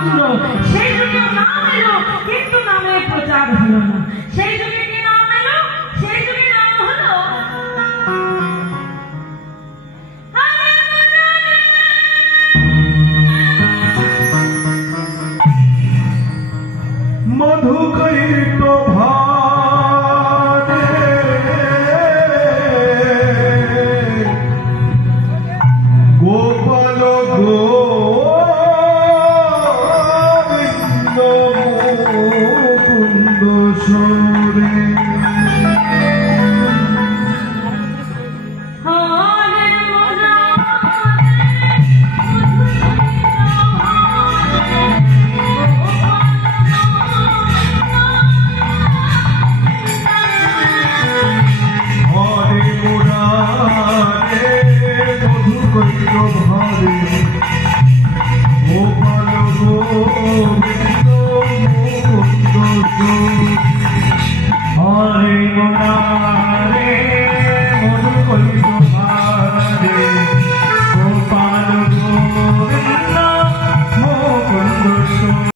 রামচন্দ্র। সেই যুগে নাম এলো, কিন্তু নামের প্রচার হলো না। সেই যুগে কি নাম এলো? সেই যুগে নাম হলো মধুকৈত ভারে গোপাল গোবিন্দ মুকুন্দ সরে হরে মুরারে মধুকৈত ভারে